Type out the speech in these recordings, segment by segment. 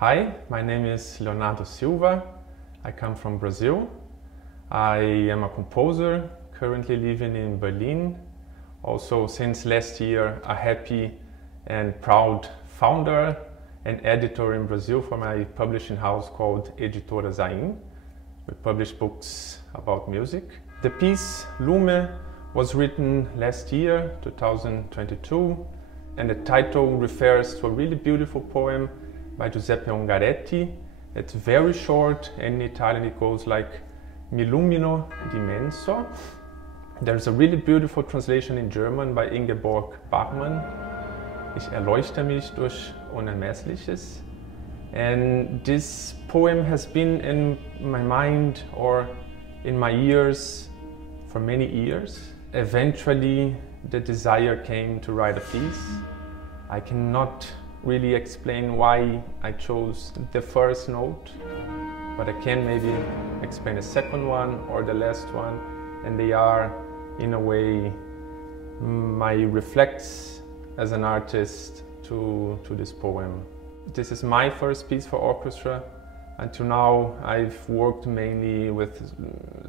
Hi, my name is Leonardo Silva. I come from Brazil. I am a composer, currently living in Berlin. Also, since last year, a happy and proud founder and editor in Brazil for my publishing house called Editora Zain. We publish books about music. The piece Lume was written last year, 2022, and the title refers to a really beautiful poem by Giuseppe Ungaretti. It's very short, and in Italian it goes like Mi illumino d'immenso. There's a really beautiful translation in German by Ingeborg Bachmann. Ich erleuchte mich durch Unermessliches. And this poem has been in my mind or in my ears for many years. Eventually the desire came to write a piece. I cannot really explain why I chose the first note, but I can maybe explain the second one or the last one, and they are in a way my reflects as an artist to this poem. This is my first piece for orchestra. Until now I've worked mainly with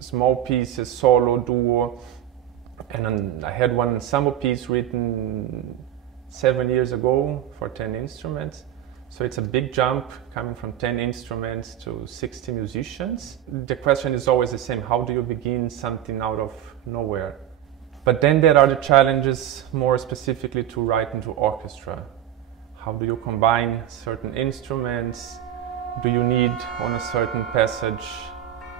small pieces, solo, duo, and I had one ensemble piece written 7 years ago for 10 instruments. So it's a big jump coming from 10 instruments to 60 musicians. The question is always the same: how do you begin something out of nowhere? But then there are the challenges more specifically to write into orchestra. How do you combine certain instruments? Do you need on a certain passage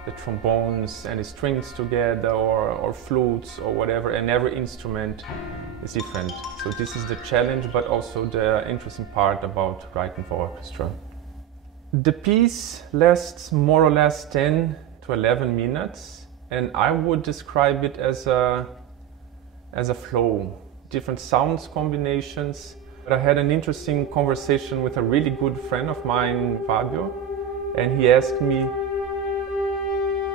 the trombones and the strings together, or flutes or whatever, and every instrument is different. So this is the challenge, but also the interesting part about writing for orchestra. The piece lasts more or less 10 to 11 minutes, and I would describe it as a flow, different sounds combinations. But I had an interesting conversation with a really good friend of mine, Fabio, and he asked me,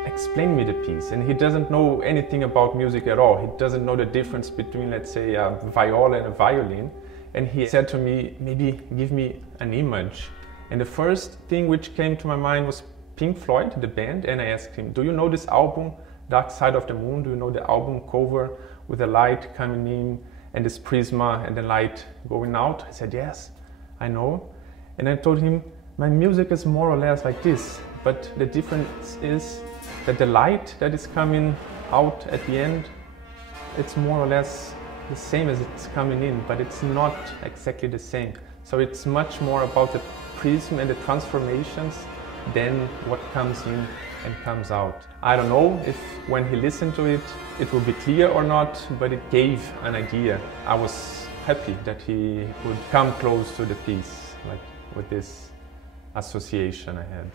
explain me the piece. And he doesn't know anything about music at all. He doesn't know the difference between, let's say, a viola and a violin. And he said to me, maybe give me an image. And the first thing which came to my mind was Pink Floyd, the band. And I asked him, do you know this album, Dark Side of the Moon? Do you know the album cover with the light coming in and this prisma and the light going out? I said, yes, I know. And I told him, my music is more or less like this, but the difference is that the light that is coming out at the end, it's more or less the same as it's coming in, but it's not exactly the same. So it's much more about the prism and the transformations than what comes in and comes out. I don't know if when he listened to it, it will be clear or not, but it gave an idea. I was happy that he would come close to the piece, like with this association I had.